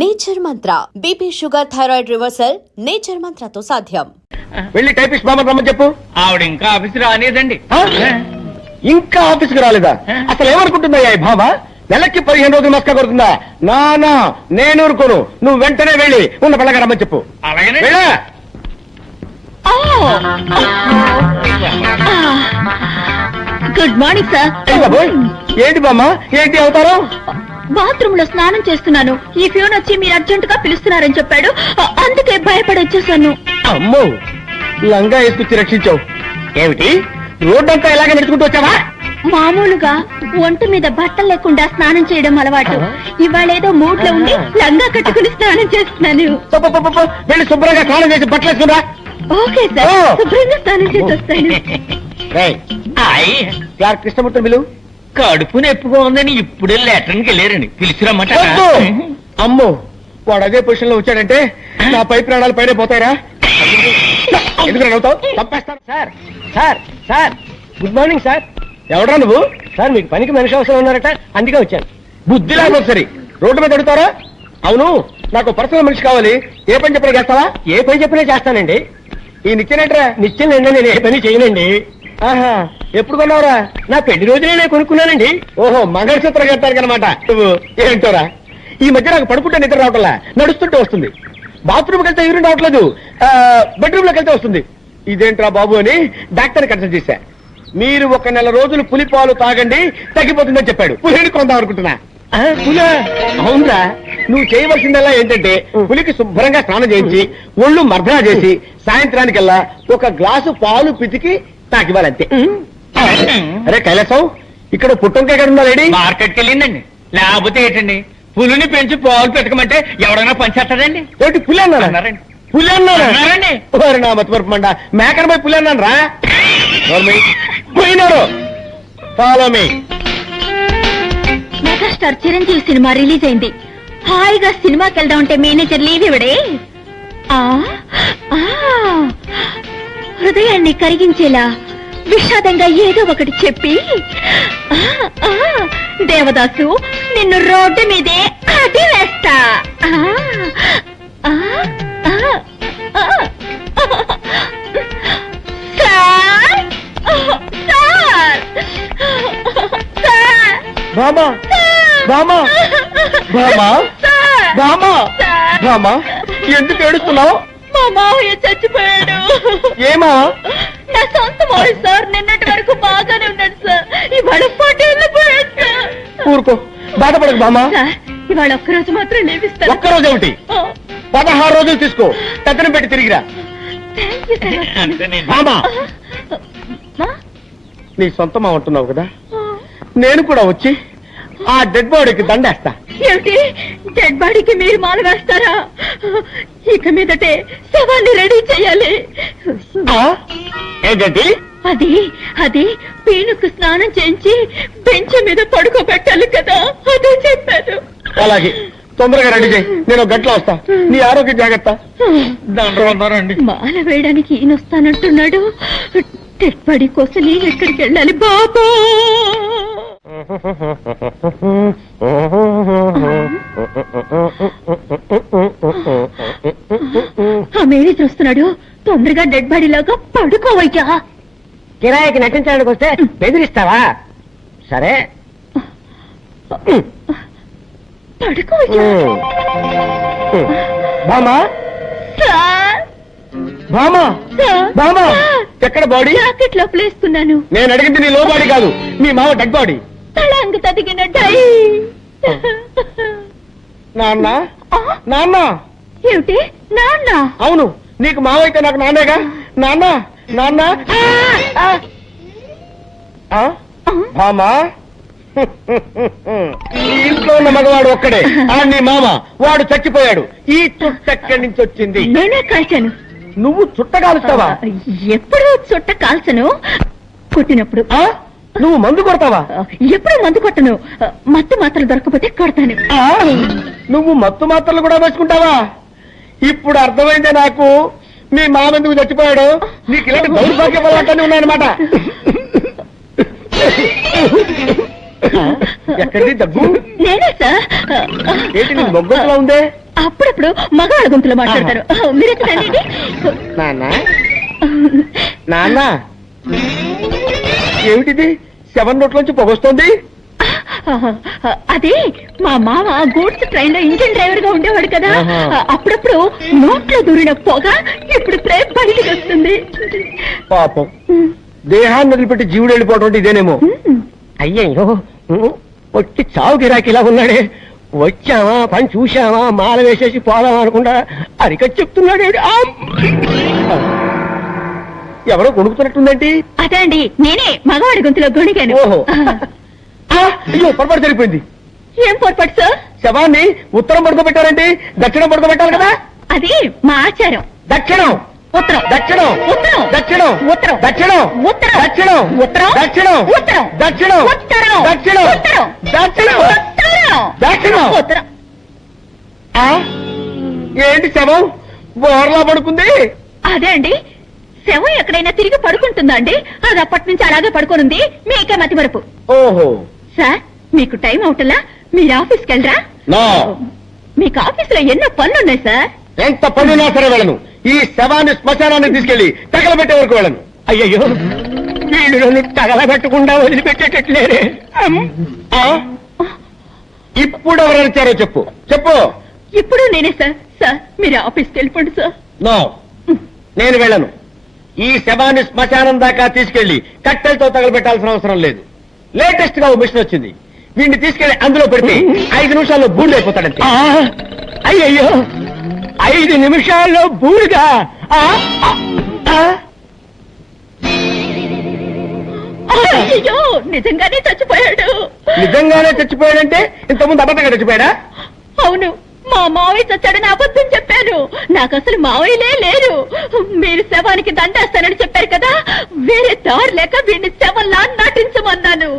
Nature Mantra BP sugar thyroid reversal nature మంత్రతో సాధ్యం. వెళ్ళి టైపిస్ట్ బామ్మ రమ్మని చెప్పు. ఆవిడ ఇంకా ఆఫీస్ రానేదండి. ఇంకా ఆఫీస్కి రాలేదా? అసలు ఏమనుకుంటుందా ఈ భామ? నెలకి 15 రోజులు మస్కా కొడుతుందా? నానా నేను ఊరుకోను. నువ్వు వెంటనే వెళ్ళి ఉన్న పిల్లగా రమ్మని చెప్పు. అలాగే వెళ్ళా. Good morning sir. ఏంటి బామ్మ, ఏంటి అవుతారు? బాత్రూమ్ లో స్నానం చేస్తున్నాను. ఈ ఫ్యూన్ వచ్చి మీరు అర్జెంట్ గా పిలుస్తున్నారని చెప్పాడు, అందుకే భయపడి వచ్చేసాను. అమ్మో, లంగా వేసుకొచ్చి రక్షించావు. ఏమిటి రోడ్డంతా ఇలాగే నడుచుకుంటూ వచ్చావా? మామూలుగా ఒంటి మీద బట్టలు లేకుండా స్నానం చేయడం అలవాటు. ఇవాళ ఏదో మూడ్ లో ఉండి లంగా కట్టుకుని స్నానం చేస్తున్నాను. వెళ్ళి శుభ్రంగా స్నానం చేసి బట్టలు వేసుకురా. ఓకే సార్, శుభ్రంగా స్నానం చేసి వస్తాను. కృష్ణమూర్తి బిలు కడుపు నొప్పిగా ఉందని ఇప్పుడే లెటర్కి వెళ్ళారండి. పిలిచిరమ్మంట. అమ్మో, వాడు అదే పొజిషన్ లో వచ్చాడంటే నా పై ప్రాణాలు పైన పోతాయరా? ఎందుకు అవుతావు? తప్పేస్తాను. Sir sir sir, good morning sir. ఎవడరా నువ్వు? సార్ మీకు పనికి మనిషి అవసరం ఉన్నారట, అందుకే వచ్చాను. బుద్ధి లేకపోతే సరే రోడ్డు మీద అడుగుతారా? అవును, నాకు పర్సనల్ మనిషి కావాలి. ఏ పని చెప్పినా చేస్తావా? ఏ పని చెప్పినా చేస్తానండి. ఈ నిత్యనేట్రా? నిత్యనండి, నేను ఏ పని చేయనండి. ఆహా, ఎప్పుడు కొన్నావురా? నా పెళ్లి రోజునే నేను కొనుక్కున్నానండి. ఓహో, మంగళసూత్రం కట్టారు కనమాట. నువ్వు ఏంటోరా, ఈ మధ్య నాకు పడుకుంటే నిద్ర రావట్లా, నడుస్తుంటే వస్తుంది. బాత్రూమ్కి వెళ్తే యూరిన్ రావట్లేదు, బెడ్రూమ్ లోకి వెళ్తే వస్తుంది. ఇదేంట్రా బాబు అని డాక్టర్ కన్సల్ట్ చేశా. మీరు 1 నెల రోజులు పులిపాలు తాగండి, తగ్గిపోతుందని చెప్పాడు. పులిని కొందాం అనుకుంటున్నా. పులా? అవునరా, నువ్వు చేయవలసిందల్లా ఏంటంటే పులికి శుభ్రంగా స్నానం చేయించి ఒళ్ళు మర్దనా చేసి సాయంత్రానికల్లా 1 గ్లాసు పాలు పితికి తాకివ్వాలంతే. అరే కైలాసం, ఇక్కడ పుట్టంకాయ ఎక్కడ ఉందా లేడీ? మార్కెట్కి వెళ్ళిందండి. లేకపోతే ఏంటండి, పులిని పెంచి పాలు పెట్టకమంటే ఎవడైనా పంచేస్తాడండి. ఏంటి పులి అన్నారండి? పులి అన్నారండి. ఓరి నా మతిమరుపు మండ, మేకన పోయి పులి అన్నాను రా. పోయినారు. Follow me. Megastar Chiranjeevi cinema release అయింది. హాయిగా సినిమాకి వెళ్దాం అంటే మేనేజర్ లీవ్ ఇవ్వడే. హృదయాన్ని కరిగించేలా విషాదంగా ఏదో ఒకటి చెప్పి, దేవదాసు నిన్ను రోడ్డు మీదే అడి వేస్తా. బామా బామా బామా బామా బామా, ఎందుకు ఏడుస్తున్నావు? మా మావయ్య చచ్చిపోయాడు. ఏమా? నా సొంత మావయ్య సార్. నిన్నటి వరకు బాగానే ఉన్నాడు సార్, ఇవాళ 40 ఏళ్ళు పోయాడు సార్. ఊరుకో, బాధపడకు బామా. సార్, ఇవాళ ఒక్కరోజు మాత్రం లేవిస్తాను. ఒక్కరోజు ఏమిటి? 16 రోజులు తీసుకో, కథనం పెట్టి తిరిగిరా. బామా, నీ సొంతం అంటున్నావు కదా, నేను కూడా వచ్చి ఆ డెడ్ బాడీకి దండేస్తా. ఏమిటి, డెడ్ బాడీకి మీరు మాల వేస్తారా? ఇక మీదటే శవాన్ని రెడీ చేయాలి. ఏంటంటే అది అది పీనుకు స్నానం చేయించి బెంచ్ మీద పడుకోబెట్టాలి కదా, అదే చెప్పాను. అలాగే, తొందరగా రెడీ చేయి, నేను గంటలో వస్తా. నీ ఆరోగ్య జాగ్రత్త. దండ్రండి. మాల వేయడానికి ఈయన వస్తానంటున్నాడు. డెడ్ బాడీ కోసం నేను ఎక్కడికి వెళ్ళాలి బాబా? ఆ మేనేజర్ వస్తున్నాడు, తొందరగా డెడ్ బాడీ లాగా పడుకోవయ్యా. కిరాయికి నటించడానికి వస్తే బెదిరిస్తావా? సరే పడుకోవయ్యా. బామా బామా బామా, ఎక్కడ బాడీ? జాకెట్ లోపల వేసుకున్నాను. నేను అడిగింది నీ లో బాడీ కాదు, మీ మామ డెడ్ బాడీ. తళంగు తదిగిన డై. నాన్న నాన్న. ఏమిటి నాన్న? అవును, నీకు మావ అయితే నాకు నాన్నేగా. నాన్న నాన్న. మామా, ఈ ఇంట్లో ఉన్న మగవాడు ఒక్కడే, నీ మామ. వాడు చచ్చిపోయాడు. ఈ చుట్ట ఎక్కడి నుంచి వచ్చింది? నేనే కాల్చాను. నువ్వు చుట్ట కాలుస్తావా? ఎప్పుడు చుట్ట కాల్చను, కొట్టినప్పుడు. నువ్వు మందు కొడతావా? ఎప్పుడు మందు కొట్టను, మత్తు మాత్రలు దొరకపోతే కొడతాను. నువ్వు మత్తు మాత్రలు కూడా వేసుకుంటావా? ఇప్పుడు అర్థమైందే నాకు మీ మామ ఎందుకు చచ్చిపోయాడు. నీకు ఇలాంటి దౌర్భాగ్య పదార్థాన్ని ఉన్నాయన్నమాట. ఎక్కడిది దగ్గు? నేనే సార్. ఏంటి నీ మొగ్గలా ఉందే? అప్పుడప్పుడు మగవాళ్ళ గొంతులో మాట్లాడతారు. మీరైతే రండి. నాన్న నాన్న ఏమిటిది 7 నోట్లోంచి పొగొస్తుంది? అదే మా మామ గూడ్స్ ట్రైన్ లో ఇంజిన్ డ్రైవర్ గా ఉండేవాడు కదా. ఆహా. అప్పుడప్పుడు నోట్లో దూరిన పొగ ఇప్పుడు ప్రేమ బయటికి వస్తుంది. పాపం దేహాన్ని వదిలిపెట్టి జీవుడు వెళ్ళిపోవడం అంటే ఇదేనేమో. అయ్యయ్యో వచ్చి చావు గిరాకి ఇలా ఉన్నాడే. వచ్చామా పని చూశామా మాల వేసేసి పోదాం అనుకుంటా అరికట్ చెప్తున్నాడు. ఎవరో కొనుక్కుతున్నట్టుందండి. అదే అండి, నేనే మగవాడి గొంతులో గొణిగాను. ఓహో. అయ్యో పొరపాటు జరిగిపోయింది. ఏం పొరపాటు సార్? శవాన్ని ఉత్తరం పడుకోబెట్టారండి, దక్షిణం పడుకోబెట్టాలి కదా. అది మా ఆచారం. దక్షిణం ఉత్తరం దక్షిణం ఉత్తరం దక్షిణం ఉత్తరం దక్షిణం ఉత్తరం దక్షిణం ఉత్తరం దక్షిణం ఉత్తరం దక్షిణం ఉత్తరం దక్షిణం ఉత్తరం దక్షిణం ఉత్తరం దక్షిణం. ఉత్తరం. ఆ? ఏంటి శవం బోర్లా పడుకుంది? అదే అండి, శవం ఎక్కడైనా తిరిగి పడుకుంటుందా అండి? అది అప్పటి నుంచి అలాగే పడుకోనుంది. మీకే మతి మరుపు. ఓహో. సార్, మీకు టైం అవుతుందా? మీరు ఆఫీస్కి వెళ్ళరా? నా మీకు ఆఫీస్ లో ఎన్నో పనులున్నాయి సార్. ఎంత పనున్నా సరే వెళ్ళను. ఈ శవాన్ని శ్మశానాన్ని తీసుకెళ్లి తగలబెట్టే వరకు వెళ్ళను. అయ్యయ్యో నేను తగలబెట్టకుండా వదిలిపెట్టేటట్లేరే. ఆ? ఇప్పుడు ఎవరు వచ్చారో చెప్పు చెప్పు. ఇప్పుడు నేనే సార్. సార్, మీరు ఆఫీస్కి వెళ్ళిపోండి సార్. నో, నేను వెళ్ళను. ఈ శవాన్ని శ్మశానం దాకా తీసుకెళ్లి కట్టెలతో తగలబెట్టాల్సిన అవసరం లేదు. లేటెస్ట్ గా ఓ మిషన్ వచ్చింది. వీడిని తీసుకెళ్లి అందులో పెడితే 5 నిమిషాల్లో బూడిదైపోతాడంతే. అయ్యయ్యో 5 నిమిషాల్లో బూడిగా? అయ్యో, నిజంగానే చచ్చిపోయాడు. నిజంగానే చచ్చిపోయాడంటే ఇంతకుముందు అబద్ధంగా చచ్చిపోయాడా? అవును, మా మావయ్య చచ్చాడని అబద్ధం చెప్పాను. నాకు అసలు మావయ్యలే లేరు. మీరు శవానికి దండేస్తానని చెప్పారు కదా, వేరే దారి లేక వీడిని శవంలా నటించమన్నాను.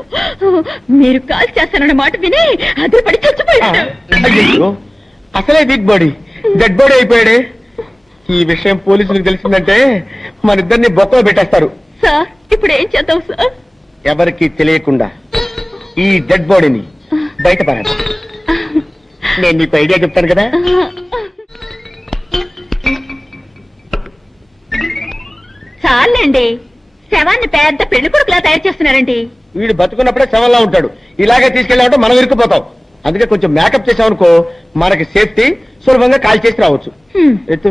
మీరు కాల్ చేస్తానన్న మాట విని అదిపడి చచ్చిపోయాడు. అయ్యో, అసలే వీక్ బాడీ డెడ్ బాడీ అయిపోయాడే. ఈ విషయం పోలీసులకు తెలిసిందంటే మన ఇద్దరిని బొక్కలో పెట్టేస్తారు. సార్, ఇప్పుడు ఏం చేద్దాం సార్? ఎవరికి తెలియకుండా ఈ డెడ్ బాడీని బయట పడాలి. నేను నీకు ఐడియా చెప్తాను కదా. చాలండి, శవాన్ని పెద్ద పెళ్లి కొడుకులా తయారు చేస్తున్నారండి. వీడు బతుకున్నప్పుడే శవంలా ఉంటాడు. ఇలాగే తీసుకెళ్ళామంటే మనం ఇరుక్కుపోతాం. అందుకే కొంచెం మేకప్ చేసామనుకో మనకి సేఫ్టీ, సులభంగా కాల్ చేసి రావచ్చు. ఎత్తు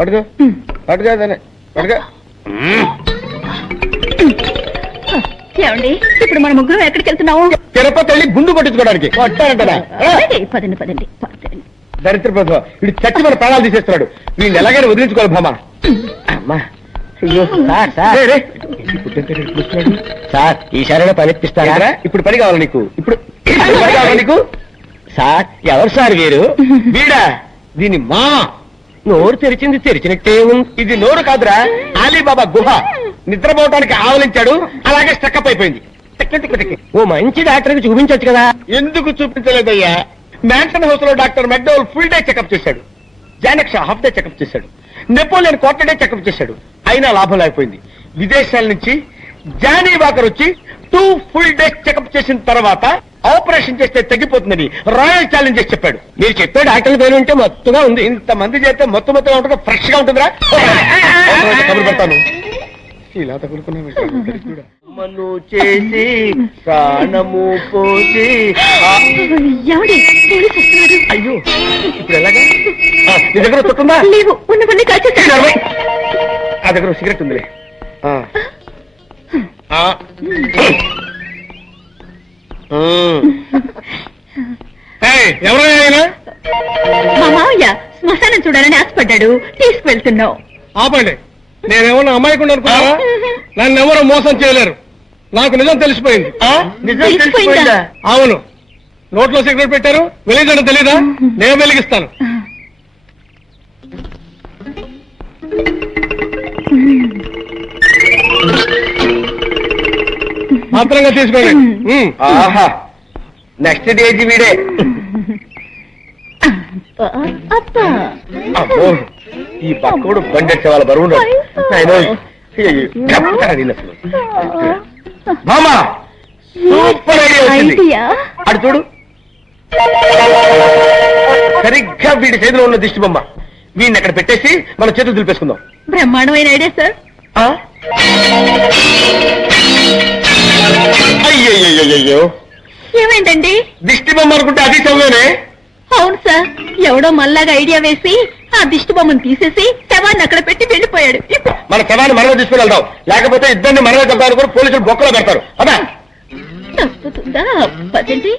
పడుకో పడుకో పడుకో. ఏమండి, ఇప్పుడు మన ముగ్గురు ఎక్కడికి వెళ్తున్నాము? తిరుపతి వెళ్ళి గుండు కొట్టించుకోవడానికి వస్తానంటనా? పదండి పదండి పదండి. దరిద్ర ప్రభు, వీడు చచ్చి మన ప్రాణాలు తీసేస్తున్నాడు. వీడిని ఎలాగైనా వదిలించుకోవాలి భామా. అమ్మా అయ్యో సార్ సార్ సార్ ఈసారైనా పని ఇప్పిస్తారా? ఇప్పుడు పని కావాలి నీకు. ఇప్పుడు పని కావాలి నీకు. సార్ ఎవరు సార్ వీరు? వీడా? దీని మా నోరు తెరిచింది తెరిచినట్టే ఉంది. ఇది నోరు కాదురా, అలీబాబా గుహ. నిద్రపోవటానికి ఆవలించాడు, అలాగే స్టక్అప్ అయిపోయింది. ఓ మంచి డాక్టర్ కి చూపించొచ్చు కదా. ఎందుకు చూపించలేదయ్యా? మ్యాన్షన్ హౌస్ లో doctor McDowell full day checkup చేశాడు. జానక్ష హాఫ్ డే చెకప్ చేశాడు. నెపోలియన్ క్వార్టర్ డే చెకప్ చేశాడు. అయినా లాభం లేకపోయింది. విదేశాల నుంచి జానీ వాకర్ వచ్చి 2 ఫుల్ డేస్ చెకప్ చేసిన తర్వాత ఆపరేషన్ చేస్తే తగ్గిపోతుందని రాయల్ ఛాలెంజ్ చేసి చెప్పాడు. మీరు చెప్పే డాక్టర్ పేరు ఉంటే మొత్తగా ఉంది. ఇంతమంది చేస్తే మొత్తం ఉంటుంది, ఫ్రెష్ గా ఉంటుందిరా. కబురు పెడతాను. ఇలా తగులుకున్నాను చేసి ప్రాణము పోసి. ఏమండి, పోలీసు వస్తున్నారు. అయ్యో, ఇప్పుడు ఎలాగా? నీ దగ్గర చుట్టుందా? లేవు, ఉన్నవన్నీ కాల్చేస్తాను. ఆ దగ్గర సిగరెట్ ఉందిలే. ఎవరైనా మా మావయ్య శ్మశానం చూడాలని ఆశపడ్డాడు, తీసుకువెళ్తున్నావు. ఆపండి. నేనేమన్నా అమ్మాయికుండా అనుకున్నారా? నన్ను ఎవరో మోసం చేయలేరు. నాకు నిజం తెలిసిపోయింది. తెలిసిపోయిందా? అవును. నోట్లో సిగరెట్ పెట్టారు, వెలిగించడం తెలీదా? నేను వెలిగిస్తాను. మాత్రంగా తీసుకోండి. ఆహా, నెక్స్ట్ డేజ్ వీడే. అబ్బా, అబ్బో, ఈ పక్కడు బండెట్టే వాళ్ళ బరువు మామా సూపర్ ఐడియా వచ్చింది. అటు చూడు, సరిగ్గా వీడి చేతిలో ఉన్న దిష్టి బొమ్మ వీడిని అక్కడ పెట్టేసి మన చేతులు దులిపేసుకుందాం. బ్రహ్మాండమైన ఐడియా సార్. అయ్యయ్యో, ఏమైందండి? దిష్టి బొమ్మ అనుకుంటే అది చదివేనే. అవును సార్, ఎవడో మళ్ళాగా ఐడియా వేసి ఆ దిష్టి బొమ్మను తీసేసి శవాన్ని అక్కడ పెట్టి వెళ్ళిపోయాడు. మన శవాన్ని మనమే తీసుకుని వెళ్దాం, లేకపోతే ఇద్దరిని మనమే చెప్తాను కూడా పోలీసులు బొక్కలో పెడతారు. అదా తప్పుతుందా? పదండి.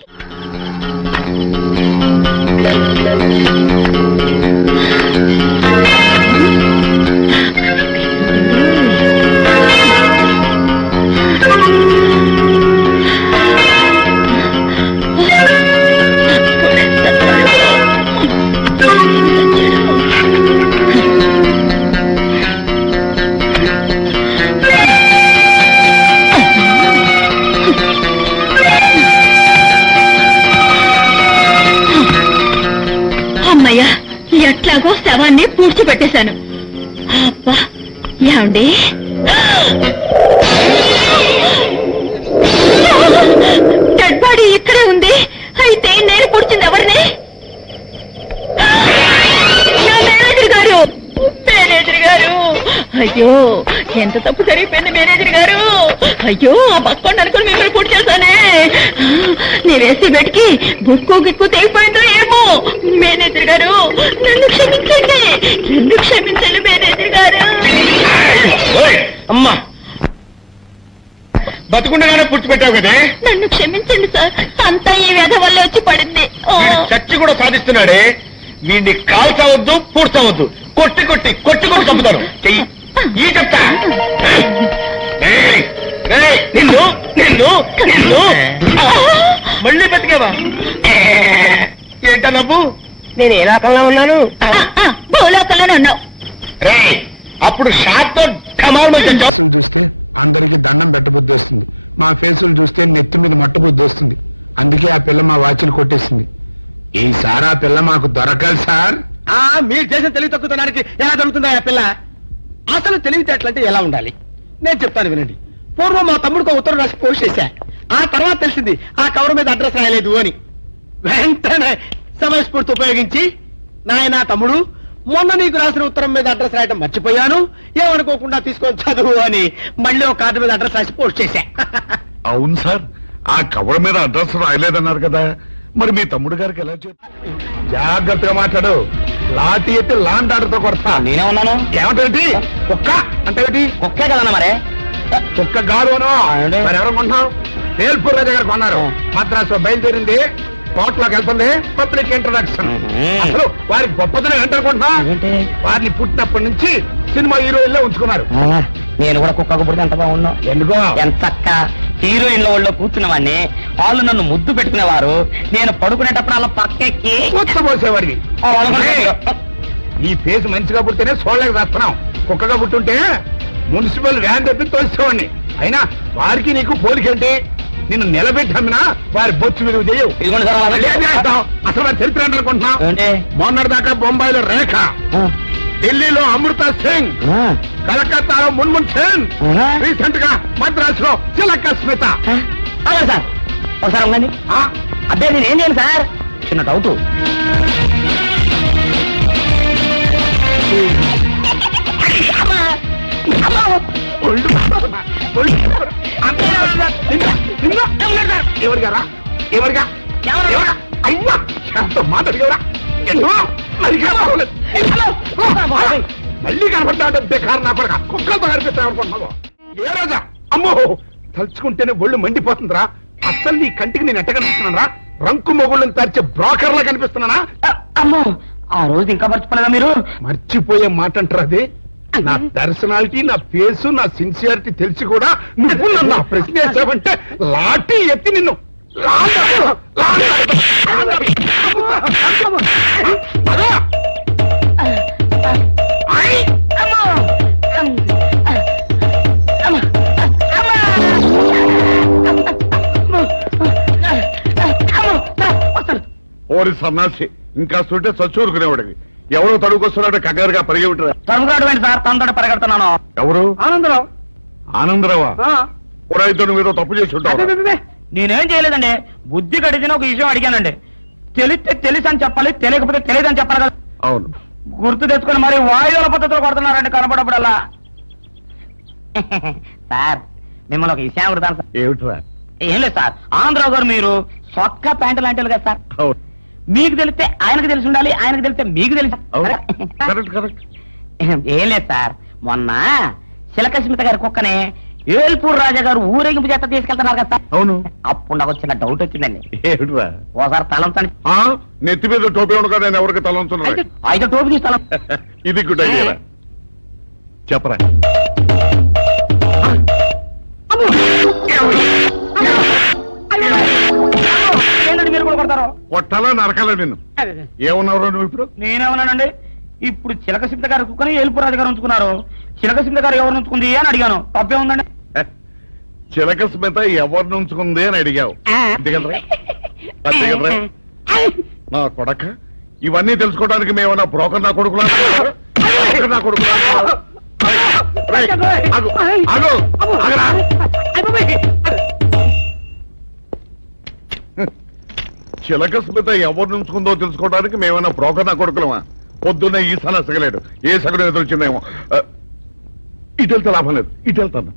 అమ్మయ్యా, ఎట్లాగో శవాన్ని పూడ్చిపెట్టేశాను. అబ్బా, ఏమండి డెడ్ బాడీ ఇక్కడే ఉంది. అయితే నేను పూడ్చింది ఎవరిని? నా మేనేజర్ గారు. మేనేజర్ గారు, అయ్యో ఎంత తప్పు జరిగిపోయింది మేనేజర్ గారు. అయ్యో, ఆ పక్కండి అనుకుని మిమ్మల్ని పూర్తి చేశానే. నేను వేసి బెట్కి బుక్కు గిక్కు తెగిపోయిందో ఏమో. మేనేజర్ గారు, నన్ను క్షమించండి. నన్ను క్షమించండి మేనేజర్ గారు. అమ్మా, బతుకుండగానే పుడిచిపెట్టావు కదే. నన్ను క్షమించండి సార్, అంతా ఈ వ్యధ వల్ల వచ్చి పడింది. చచ్చి కూడా సాధిస్తున్నాడే. వీడిని కాల్చవద్దు, పూడ్చవద్దు, కొట్టి కొట్టి కొట్టి కొట్టి చంపుతాను. చెయ్యి ఈ చెప్తా. నిన్ను నిన్ను నిన్ను మళ్ళీ బతికేవా? ఏంటా నవ్వు? నేను ఏ లోకంలో ఉన్నాను? భూలోకంలోనే ఉన్నావు. రే, అప్పుడు షాట్ తో ఫేసులు చూస్తే అందరికి దండం పెట్టబుద్ధి వస్తుంది, మా ఫేసులు చూస్తే నెత్తి మీద మట్టబుద్ధి వస్తుంది. అందుకే ఆ పిల్ల మా వాచ్లు కొట్టేసింది. ఈసారి ఆ పిల్ల మాకు దొరకాలి సార్. మీరు చేసిన తెలివి తక్కువతనానికి ఎలా దొరుకుతుందా ఆ పిల్ల? అసలు తెలివితేటలంటే ఎలా ఉండాలి నేను చెప్తాను వినండి. పూర్వం మా తమ్ముడికి ఉత్తరం రాసి పోస్ట్ చేశా. ఆ తర్వాత తెలిసింది ఆ కవర్ మీద అడ్రస్ రాయలేదు అని. వెంటనే సమయస్ఫూర్తి ఉపయోగించి, నాయనా తమ్ముడు, మొన్న నీకు రాసిన ఉత్తరం మీద అడ్రస్ రాయటం మర్చిపోయాను, ఏమనుకోకుండా తీసుకొని చదువు అని మళ్ళీ ఒక కార్డు మీద అడ్రస్ రాసి పోస్ట్ చేశా. అవును సార్, ఆ కవర్ మీద అడ్రస్ రాయలేదన్నారు కదా, మరి మీ తమ్ముడు గారికి ఎలా చెప్పు? జాగ్రత్తగా మాట్లాడు, లాఠీ ఎత్తి లాంటి ఆటతో కొడతా. నేనే ఉన్నాను. ఏమంటే కుక్క అంటే ఒకే కదన్నా మరే. కుక్క గారు అను. మరి ఎవరు కొంటున్నాం? వేల్పూర్ దగ్గర కొన్నారు. మద్రాసు బయలుదేరింది, కోర్టులోకి వెళ్తుంది. Public introduction. అసలు వారికి గొప్పతనం ఏంటనుకుంటున్నా? వారిని పుట్టినప్పటి నుంచి సినిమా హీరోయిన్లో ఉంచుకున్నారు. నేను కూడా కుక్కకు పుడితే ఎంత బాగున్నా. ఎందుకో? ఎంత చక్క హీరోయిన్ల ఒళ్ళో కూర్చున్న వాడిని, వాళ్ళు నన్ను ముద్దు పెట్టుకునేవారు. నేను పడుకునేటప్పుడు అలా పక్కెక్కి పోసేవాడివి. నీ ఫేస్ మంచిగా పుట్టితేనే చూడలేక చేస్తున్నాం. కుక్కగా పుట్టుంటే మున్సిపల్ వ్యాన్ తెప్పి తోసేవాడిని. అయినా వారికి నీకు పోలికేంటి? నిన్ను నిలబెట్టి అమ్మినా వారి బొచ్చు విలువ చేయవు. అసలు వారి చరిత్ర అనుకుంటున్నాం. మొన్నటి దాకా బొంబాయిలో రేఖ, ఢిల్లీలో అమృత సింగ్, కలకత్తాలో మున్మున్ సేన్, రీసెంట్ గా మద్రాసులో చిలక స్మిత. అలా సార్, ఒకసారి ఉండండి. అదే నేను ఏం చేయను సార్, చిన్న డౌట్. ఎవరిగారా? ఎవరిగా? అయ్యా ఎంతో మాట్లాడిగవరా? మళ్ళీ కనపడ్డా బేకారు నా కొడుక. కుక్కలతో కనిపిస్తానుకుంటున్నావు. ఏ రోజా? అమ్మో, తలుచుకుంటేనే ఒళ్ళు మండిపోతుందిరా. అస్సలు నీ కంటికి నేను ఎట్ట కనిపిస్తున్నారా? రంకు మొగుళ్ళని తరిచే బ్రోకర్లా కనిపిస్తున్నానా? అమ్మో, ఆ రోజు ఇంకా మర్చిపోలేదా మీరు? మర్చిపోయే మాట అంటారు అది. నా పర్సనాలిటీ, నా ఫేసు, నా సిన్సియారిటీ తెలిసి కూడా నువ్వు నన్ను ప్రశ్న వేసావంటే లాఠీ ఎత్తి నిన్ను ఓరి సన్నాసి, ఇంకా సుంటే చచ్చూరుకునేవాడివి. ఎవరో తడుకొస్తున్నాడు కంగారుగా పరిగి ఉంటారు. తనుకురాడు ఏంటి సార్, తనతో పరిగెడుతున్నాను. ఎవరు? ఆనందరావు. ఆనందరావా? ఊరైతే నువ్వు ఏదో తప్పు చేసి ఉంటావు. నేనేం చేయలేదండి, బుద్ధి గడిచిన ఒక విషయం అడిగానండి. తెలిస్తే తెలుసు అని చెప్పాలి, తెలియకపోతే తెలియదు అని చెప్పాలి కదా. అవును. గుర్తు తెచ్చుకొని మరి వాయువుల పద్ధతిలో కొడుతున్నారండి కనపడప్పుడల్లా. సార్ మిమ్మల్ని ఒక విషయం అడుగుతాను సార్. ఏమిట్రా? ఏం లేదు సార్, ఆంధ్రావు గారు మీరు సొక్క ప్యాంటు లాంటి వాళ్ళు కదా సార్. అవును. మీకు తెలిస్తే ఆయనకు తెలిసి ఉండాలి, ఆయనకు తెలిస్తే మీకు తెలిసి. అవును. Correct correct. ఏం లేదు సార్, మొన్న శిలకస్మిత గారి కుక్కనే ఏల్పూర్ రాజా గారు ఊరేగింపు చేత తీసుకెళ్తున్నారు కదా సార్. అవును. అప్పుడు నాకు చిన్న డౌట్ వచ్చిందండి. ఏమిట్రా? ఓసారి తలంతాను. నెత్తి మీద టోపీ ఉండగా నేను ఎవరికి తలంచున్నా? అయితే టోపీ తీసి తలం. ఇది గుడ్ ఐడియా. చెప్పరా. ఏంటంటే మీరు కూడా కొడతారు? కొట్టాలా నరకాలా నిన్ను? ఏమన్నావు నువ్వు ఇప్పుడు? నేనేమన్నానండి, ఇప్పుడు చిలకసింత గారు కుక్కని ఏల్పూర్ రాజు గారు ఉంచుకున్నారు, చిలకసింత గారు ఎవరు ఉంచుకుంది అని అడిగాను. తప్పే ఉందండి? చిలక స్మిత ఎవరిని ఉంచుకుంది అని అడిగావు. అంతేకదరా? అంతేకదరా? నా కొడక, ఇవన్నీ తెలుసుకోవడానికి మేమన్నా బ్రోకర్ నా కొడుకులా? నా కొడుకులా? చిలక స్మిత ఎవరిని ఉంచుకుందో తెలుసుకోవడానికి మేమన్నా బ్రోకర్ నా కొడుకులమా? పొద్దున్నే ఈ సన సగలేడు, ఏ సగడం ఎదురొచ్చిందేమో. ఇటు వెళ్తే లాభం లేదు, ఇటు వెళ్తాను.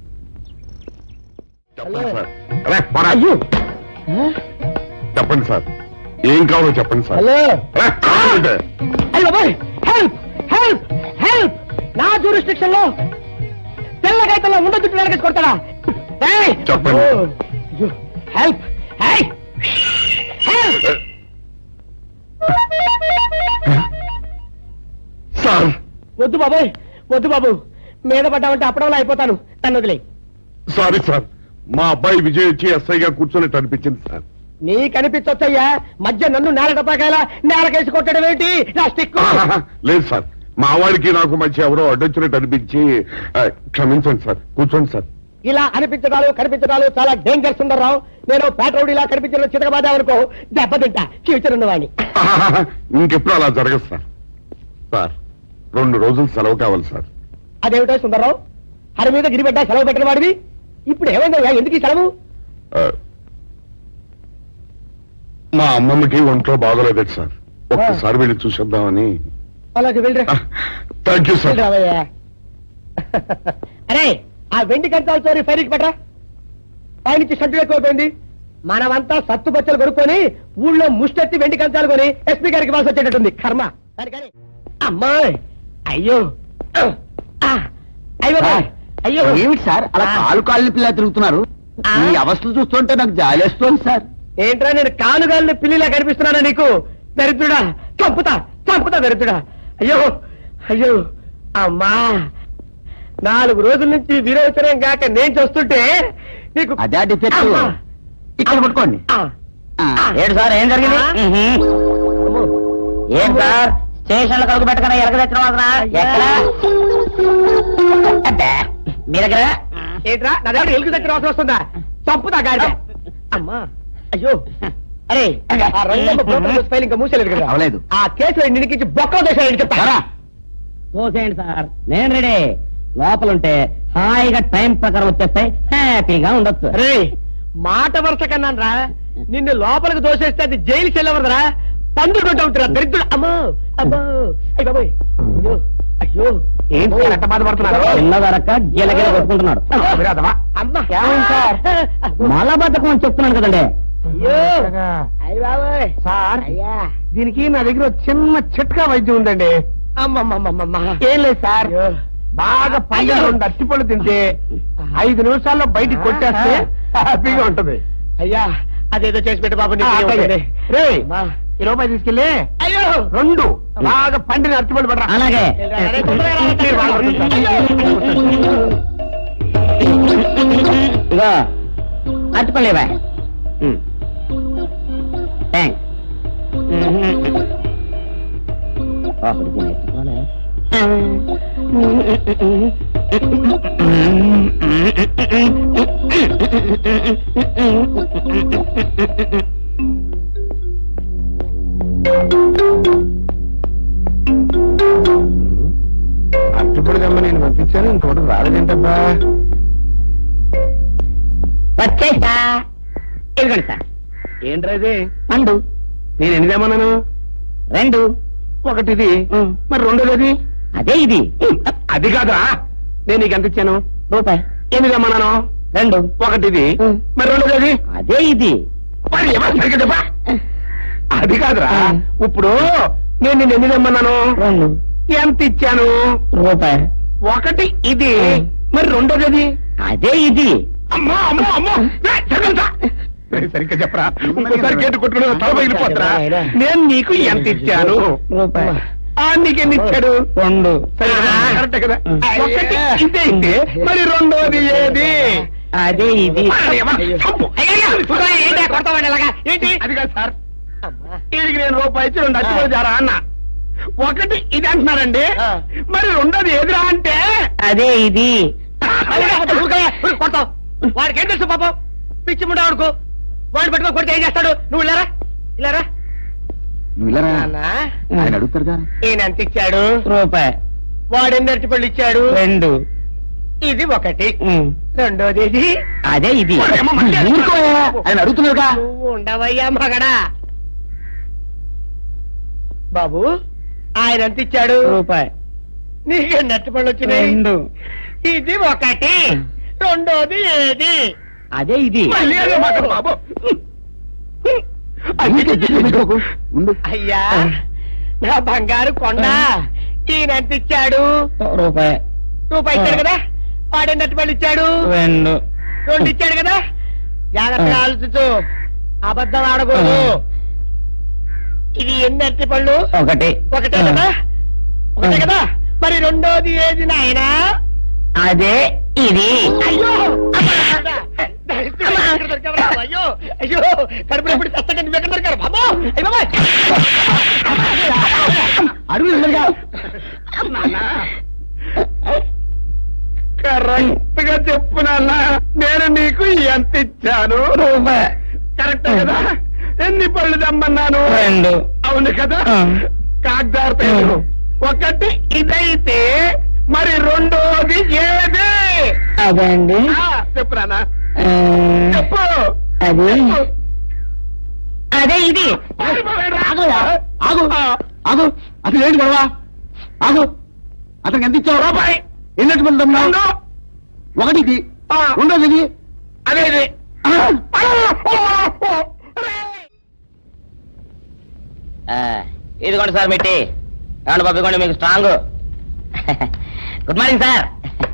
చెప్పండి సార్. అరే, పోరా. చెప్పండి సార్, ఏం కావాలో చెప్పండి సార్. అరే, కావాలంటే. నా జ్యూరిస్డిక్షన్ లో తెల్లగైతల్లో ముందు చుట్టూ వెనకేసి కొడతాడా? చెప్పండి. హెల్ప్. సార్, వద్దు బాబోయ్, వద్దు బాబు, మీద పడ్డామంటే అప్పడంలో అయిపోతాను, నన్ను వదిలే. సారీ సార్, మా అబ్బాయి విజయ్ వచ్చి ఎస్ఐగా కూర్చొని అనిపించింది సార్. నీ కనిపించొచ్చయ్యా, మధ్య నన్ను నేల టపాకాయలా నేలకేసి కొట్టడం ఏంటి? నా స్టిక్. లేదు సార్, మా వాడికి నాకు మధ్య ఎవరో అడ్డొచ్చినట్టు అనిపించి క్షమించండి సార్, కూర్చోండి సార్. ఇలా అనిపించడాలు కనిపించడాలు చాలా డేంజర్ సుందర్రావు. నేను పేట్రోడ్ ఇలా కనిపించడం చితకబాదామనుకో దెబ్బతింటా ఫ్యూచర్ ఉన్నవాడిని. ఇంకెప్పుడు అలా జరగదు సార్. సార్, 2 రోజులు సెలవు కావాలి సార్. అదేమిటో సుందర్రావు, హరి మీద గిరిబెడ్డ సెలవు పెట్టిన వాడివి, ఇప్పుడు ఏమైందయ్యా, ఎందుకు ఈ సెలవు? మా అమ్మమ్మకి ఒంట్లో బాగోలేదు సార్, ఒక్కసారి వెళ్ళి చూసేద్దామని. అలాగే వెళ్ళరా. Thank you sir. రావయ్యా. అరే, ఆ వెండి కంచాల చోరీ ఫైరికి పెట్టరా. పైనుంచి సడ్డు ఎక్కువైపోయింది. మనమంతా సత్తు బచ్చలు కొనుక్కొని ఊళ్ళో ముష్టెత్తి వెండి కంచాలు కొని ఎస్పీ గారికి వాల్సి వచ్చేటట్టుంది కర్మ. కానీ అమ్మాయి, అయ్యో అయ్యో అయ్యో. ఏమిటి సార్ అలా కాళ్ళు పిల్ల తిరుగుతున్నారు? ఈ అవస్థలు చూస్తుంటే నాకు జాలేస్తోంది సార్. ఏంట్రా, నేను కానుగాలిని పిల్లిలా కనిపిస్తున్నానా నీకు? దరిద్రుడా, చంపుతా చంపుతా దరిద్రుడా. అయ్యో అయ్యో. అమ్మా, 4 రోజుల నుంచి విరోచనం కాక నేను చూస్తుంటే నీకు అదే డిఫెక్ట్. అమ్మా. ఇక్కడ పట్టుకోండి. ఆ. ఏంటి సార్, ఏం జరిగింది? ఏం సార్, స్టేషన్ లో కడుగు పెట్టకనే ఎరగదెచ్చిన వాసన ఎక్కడ? మీ దగ్గర ఏంట్రా, నా దగ్గర ఎలుగు దగ్గర అవసరం వస్తుందా? చంపుతా గాడి. అమ్మా, అయ్యో. అరే, ఆ రంగమ్మ బ్రోకర్ ఫైల్ ఇంకా మూసేలేదు కదా? అవలేదు. ఆ కేసులో నిన్నకించి బొక్కలు చేశాడని చెప్తా. చూసేయండి సార్, నేను రెడీ. లోపలుంటే హాయిగా టైం ప్రకారం వచ్చేస్తాయి, హ్యాపీగా ఉండొచ్చు. రే, మాట వరుస కన్నాను రా, నిన్ను లోపలికి దోసేస్తే అది జైలుకి వెళ్ళవరదరా, పందుకుంటా ఉంటారా దరిద్రుడు. అమ్మో అమ్మో, అయ్య బాబోయ్, అయ్యో అయ్యో. ఏంటి సార్ అట్ట బాధపడుతున్నారు? చిన్నదరక్క గీలగీల కొట్టుకుంటున్నాడు. అమ్మా, మలబద్ధకం అని చెప్తున్నాను కదండి. అయ్యో అయ్య బాబోయ్. సార్, అయ్యా, దీనికి నా దగ్గర చిన్న చిట్కా వైద్యం ఉందండి. అమ్మమ్మమ్మమ్మ. ఏం లేదు సార్, బాగా పండు 2 అరటిపళ్ళు తింటే 5 నిమిషాల్లో బయటికి కొట్టేస్తే హ్యాపీగా ఉంటది. అయ్యా, అదేదో చేసి పెట్టు బాబు. రే, ఈ రూపాయి తీసుకెళ్ళి అయ్యో 2 బాగా పండిన అరటిపళ్ళు పడరా. అలాగే. ఇగో అట్టుకోలేవా? థ్యాంక్స్. ఒకటికి నెట్టుకోలే. అరటిపళ్ళు కమ్మ నేను పంపించాను, ఇంకోటి రాలేదేంటబ్బా? వచ్చేసా. ఇదిగోండి సార్. ఏంట్రా ఇది? పండు నేను ఎనిమిదేమన్నాను? 2. ఒకటిది. మరి రెండోది? అదే ఇది. అది కాదురా, నేను నీకు ఎంత ఇచ్చాను? రూపాయి. ఎనిమిదేమన్నాను? 2. ఒకటిది. మరి రెండోది? అదే ఇది. మరి ఎవరు సరిగ్గా చెప్పా? అది కాదురా, ఇప్పుడు నేను నిన్ను ఎనిమిదేమన్నాను? 2. ఎంత ఇచ్చాను? రూపాయి. ఒకటి ఇది. మరి రెండోది? అదే ఇది. అమ్మో అమ్మో అమ్మో, సరిగ్గా చెప్పరా, ఇంకోసారి గేటు కొట్టుకుని తల పగిలిపోతారా? నేను నీకు ఎంత ఇచ్చాను? రూపాయి. నీకు ఎన్ని ఇచ్చాడు? 2. సరే కదా, కరెక్టే కదా. ఒకటి ఇదే అయితే మరి రెండోది ఏది? అదే ఇది. ఏంటి అది కాదు సార్, వీడికి నేను రూపాయి ఇచ్చి 2 అచ్చుకోలు జారా అన్న. ఒకటి ఇది అంటున్నారండి, మరి రెండోది ఏదిరా అంటే? అదే ఇది. వాడికి ఏం తెలుసు పాపం, పిచ్చి ముండా వాడుకో. వాడిని పెట్టుకో, కొడితే ఏం చేస్తాడు? నువ్వు ఇలారా ఇలారా. ఆయన అడుగుతారుగా. ఈయన ఎంత ఇచ్చాడు? రూపాయి. వాడు ఎన్ని అరటిపళ్ళు ఇచ్చాడు? 2. ఇది ఒకటి. రెండోది ఇది. అదే ఇది. ఆయన అడుగుతున్నారుగా. నువ్వు ఉండవయ్యా మగడా. బాబు, ఆయన ఎంత ఇచ్చాడు? రూపాయి. నీకెన్ని అరటిపళ్ళు వచ్చినాయి? 2. ఇది ఒకటి. రెండోది ఏది? అదే ఇది. మళ్ళీ అదే మాట బాబు. అయ్యా నా బంగారు కొండ, ఈయన ఎంత ఇచ్చాడు? రూపాయి. రూపాయి ఇచ్చాడు కదా. వాడెన్ని అరటిపళ్ళు ఇచ్చాడు? 2. 2 ఇచ్చాడు కదా. జాగ్రత్తగా ఆలోచించు, అబద్ధం ఆడకూడదు. ఇది ఎన్ని అరటిపళ్ళు? ఒకటి. ఒకటే కదా. ఒకటే కదా. మరి రెండోది ఏది నాయనా? అదే ఇది. అయ్యో అయ్యో అయ్యో, కడుపులో ఎప్పుడు చస్తకండి ఎక్కడ దొరికారు బాబా? కరెక్ట్ గా చెప్పు నాన్న, నేను నీకు ఎంత ఇచ్చాను? రూపాయి. కరెక్ట్ కదా. ఎన్ని పళ్ళు తెమ్మన్నాను? 2. అవును కదా. కాగ్దారు ఒకటి ఇదైతే మరి రెండోది ఏది? అదే అండి. చెప్పు నాన్న, చెప్పు. అది అదే ఇది. ఆగు ఆగు, అసలు ఏంటి గొడవ? ఆగు, అతనికి ఎంత ఇచ్చావు? రూపాయి. ఎన్నట్టు వెళ్తున్నావు? ఒకటి ఇది. రెండోది ఇది. అదేది. ఇదిగోండి సార్ మిట్టి. ఏమండి బాబు, ఇదిగోండి మీకు strong. Good morning sir.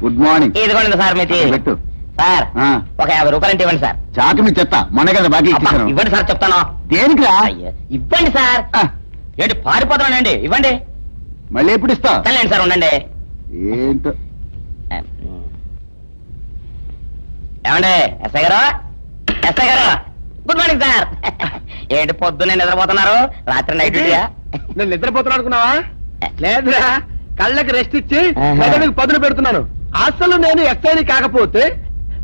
Good morning. ఇదిగోండి సార్ మిట్టి. పెట్టు. సార్ ఒక 50 రూపాయలు ఇవ్వండి సార్. చాకు మీ చెత్త, మొన్న కదా బాకీ ఇచ్చేసాను. ఇవ్వండి సార్ చెప్తాను. దేనికిరా? అయ్యో, ఇవ్వండి సార్. ఏంటి పారిపోతున్నానండి? ఇవ్వండి. మళ్ళీ ఎప్పుడు ఇస్తావు? సరేండి సార్, ఉండండి. ఏంటో. ఏమండి ఎస్ఐ గారు, ఎస్ఐ గారు, గుడ్ మార్నింగ్ సార్. ఏంటి పొద్దున్నే నిద్రపోతున్నారు? రాత్రి నైట్ డ్యూటీయా? నేను నిద్రపోతున్నా అనుకున్నావా? లేదురా, కళ్ళకి రెస్ట్ ఇచ్చి ఆహా. మెదడుకి పదును పెడుతున్నాను. అసలు నేను ఎస్ఐని కాకపోతే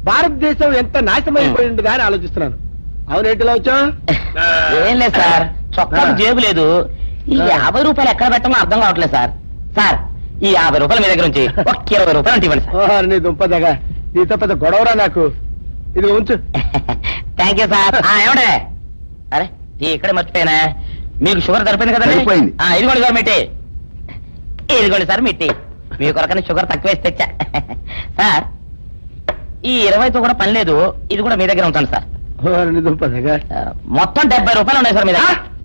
భారతదేశం ఎంత నాశనమైపోయిందిగా అని ఆలోచిస్తున్నాను. అవునేంటిలా వచ్చా? ఏం లేదు సార్, చొక్కాకు జేబు లేదు. ఈ 50 రూపాయలు ఎక్కడ పెట్టమో అర్థం కావట్లేదు సార్. సార్, ఈ 50 రూపాయలు మీ దగ్గర నుంచి ఒక 20 రూపాయలు అంటే ఇవ్వండి సార్. ఓహో, నీ దుంపదగా, నీతో పెద్ద గొడవరా నాకు. ఇది ఉంచు. Thank you sir. ఏమండే, అరే ఇక్కడే మర్చిపోయినా, మీకు షుగర్ సరిపోయింది కదండి? సరిపోయింది. ఇదిగోండి సార్ మిట్టి. ఇదిగోండి సార్ మిట్టి. మీ కొరకని షుగర్ తక్కువ వేసి తెచ్చా. సార్, ఈ 20తో కూడా పని లేదు, ఇది కూడా మీ దగ్గర ఉంటాను సార్. ఓ, నీ దుంపదగా. మొత్తం 70 రూపాయలు ఉన్నాయి సార్ మీ దగ్గర.